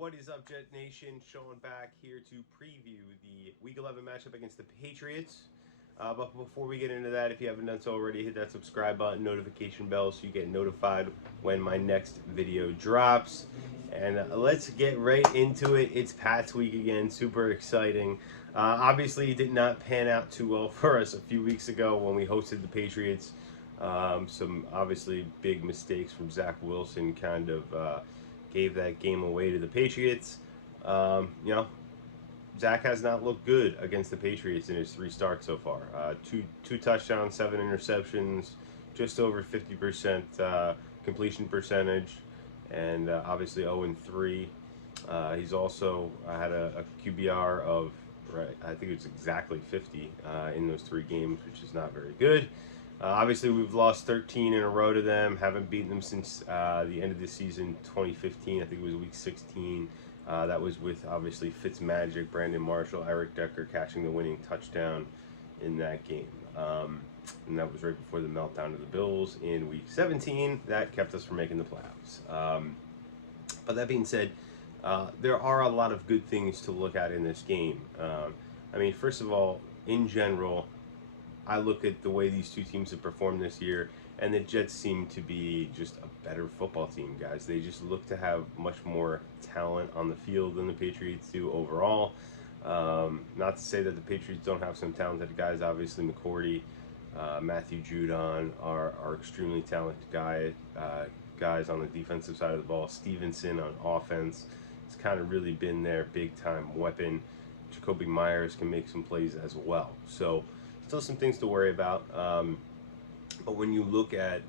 What is up, Jet Nation? Sean back here to preview the Week 11 matchup against the Patriots. But before we get into that, if you haven't done so already, hit that subscribe button, notification bell, so you get notified when my next video drops. And let's get right into it. It's Pats week again, super exciting. Obviously, it did not pan out too well for us a few weeks ago when we hosted the Patriots. Some obviously big mistakes from Zach Wilson kind of gave that game away to the Patriots. Zach has not looked good against the Patriots in his 3 starts so far. Two touchdowns, 7 interceptions, just over 50% completion percentage, and obviously 0-3. He's also had a QBR of, I think it's exactly 50 in those 3 games, which is not very good. Obviously, we've lost 13 in a row to them. Haven't beaten them since the end of the season, 2015. I think it was week 16. That was with, obviously, Fitzmagic, Brandon Marshall, Eric Decker catching the winning touchdown in that game. And that was right before the meltdown of the Bills in week 17. That kept us from making the playoffs. But that being said, there are a lot of good things to look at in this game. First of all, in general, I look at the way these two teams have performed this year, and the Jets seem to be just a better football team, guys. They just look to have much more talent on the field than the Patriots do overall. Not to say that the Patriots don't have some talented guys. Obviously, McCourty, Matthew Judon are extremely talented guys on the defensive side of the ball. Stevenson on offense has kind of really been their big-time weapon. Jacoby Myers can make some plays as well. So still some things to worry about, but when you look at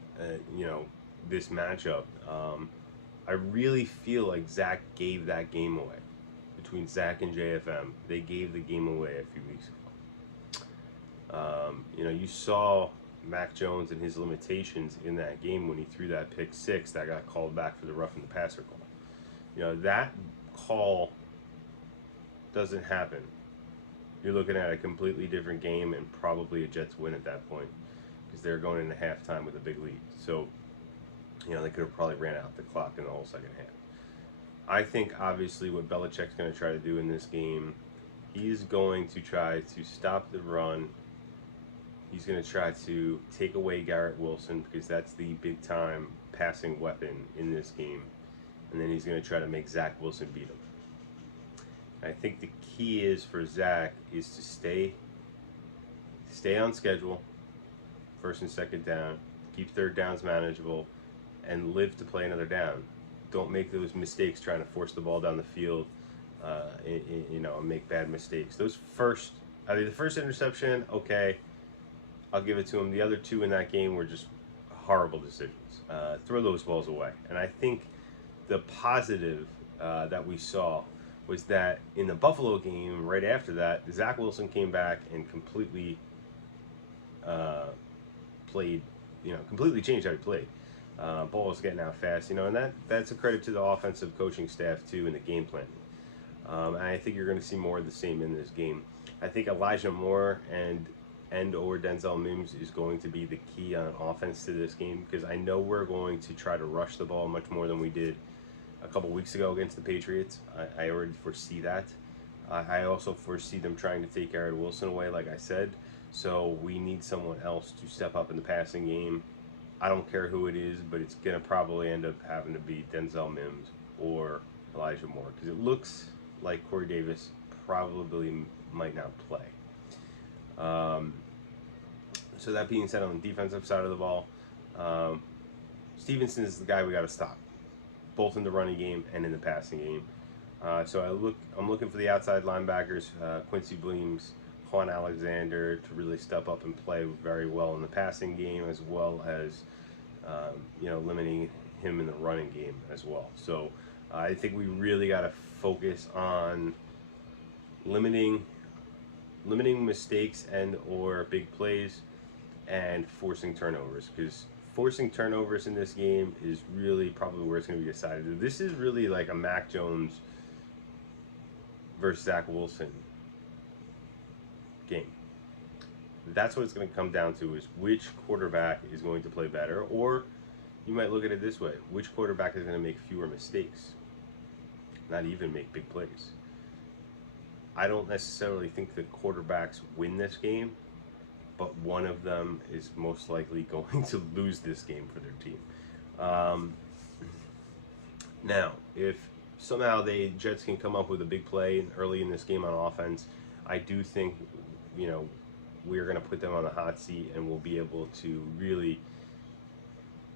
this matchup, I really feel like Zach gave that game away. Between Zach and JFM, they gave the game away a few weeks ago. You saw Mac Jones and his limitations in that game when he threw that pick 6 that got called back for the roughing the passer call. That call doesn't happen. You're looking at a completely different game and probably a Jets win at that point because they're going into halftime with a big lead. So, they could have probably ran out the clock in the whole second half. I think, obviously, what Belichick's going to try to do in this game, he's going to try to stop the run. He's going to try to take away Garrett Wilson because that's the big-time passing weapon in this game. And then he's going to try to make Zach Wilson beat him. I think the key is for Zach is to stay on schedule, first and second down, keep third downs manageable, and live to play another down. Don't make those mistakes trying to force the ball down the field, and make bad mistakes. The first interception, okay, I'll give it to him. The other 2 in that game were just horrible decisions. Throw those balls away. And I think the positive that we saw was that in the Buffalo game, right after that, Zach Wilson came back and completely completely changed how he played. Ball was getting out fast, and that's a credit to the offensive coaching staff too in the game planning. And I think you're going to see more of the same in this game. I think Elijah Moore and or Denzel Mims is going to be the key on offense to this game because I know we're going to try to rush the ball much more than we did a couple weeks ago against the Patriots. I already foresee that. I also foresee them trying to take Garrett Wilson away, like I said. So we need someone else to step up in the passing game. I don't care who it is, but it's going to probably end up having to be Denzel Mims or Elijah Moore because it looks like Corey Davis probably might not play. So that being said, on the defensive side of the ball, Stevenson is the guy we got to stop, both in the running game and in the passing game. So I'm looking for the outside linebackers, Quincy Bleems, Juan Alexander, to really step up and play very well in the passing game, as well as limiting him in the running game as well. So I think we really got to focus on limiting mistakes and or big plays and forcing turnovers, because forcing turnovers in this game is really probably where it's going to be decided. This is really like a Mac Jones versus Zach Wilson game. That's what it's going to come down to, is which quarterback is going to play better, or you might look at it this way: which quarterback is going to make fewer mistakes. not even make big plays. I don't necessarily think the quarterbacks win this game, but one of them is most likely going to lose this game for their team. Um, Now, if somehow the Jets can come up with a big play early in this game on offense, I do think, you know, we're going to put them on the hot seat and we'll be able to really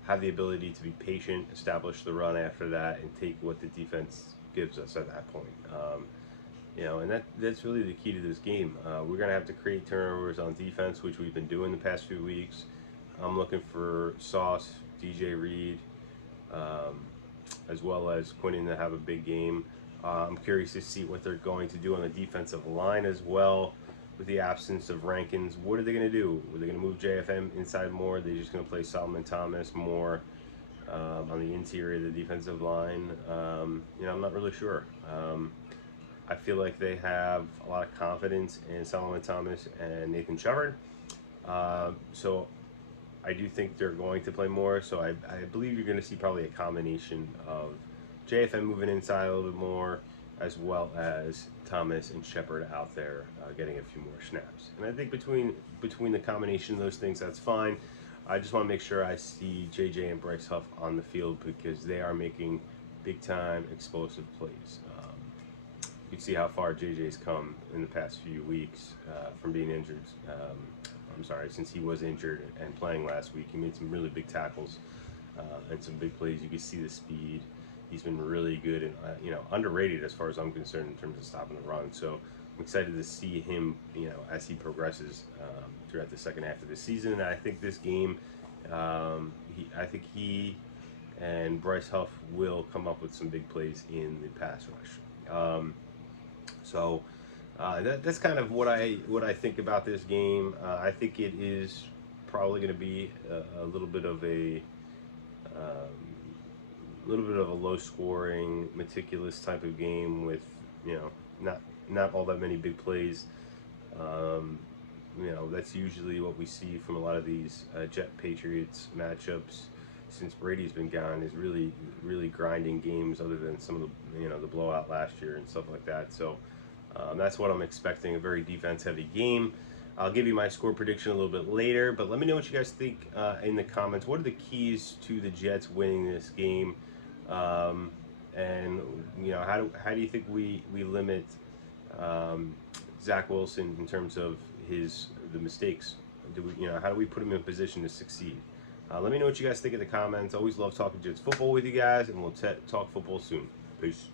have the ability to be patient, establish the run after that, and take what the defense gives us at that point. And that's really the key to this game. We're going to have to create turnovers on defense, which we've been doing the past few weeks. I'm looking for Sauce, DJ Reed, um, as well as Quinnen to have a big game. I'm curious to see what they're going to do on the defensive line as well. With the absence of Rankins, what are they going to do? Are they going to move JFM inside more? Are they just going to play Solomon Thomas more on the interior of the defensive line? I'm not really sure. I feel like they have a lot of confidence in Solomon Thomas and Nathan Shepard. So I do think they're going to play more. So I believe you're going to see probably a combination of JFM moving inside a little bit more, as well as Thomas and Shepard out there getting a few more snaps. And I think between the combination of those things, that's fine. I just want to make sure I see JJ and Bryce Huff on the field because they are making big time explosive plays. You can see how far JJ's come in the past few weeks from being injured. Since he was injured and playing last week, he made some really big tackles and some big plays. You can see the speed. He's been really good and underrated as far as I'm concerned in terms of stopping the run. So I'm excited to see him, as he progresses throughout the second half of the season. And I think this game, I think he and Bryce Huff will come up with some big plays in the pass rush. That's kind of what I think about this game. I think it is probably going to be a little bit of a low scoring, meticulous type of game with not all that many big plays. That's usually what we see from a lot of these Jet Patriots matchups since Brady's been gone, is really grinding games other than some of the blowout last year and stuff like that. So that's what I'm expecting, a very defense-heavy game. I'll give you my score prediction a little bit later, but let me know what you guys think in the comments. What are the keys to the Jets winning this game? And how do you think we limit Zach Wilson in terms of the mistakes? How do we put him in a position to succeed? Let me know what you guys think in the comments. Always love talking Jets football with you guys, and we'll talk football soon. Peace.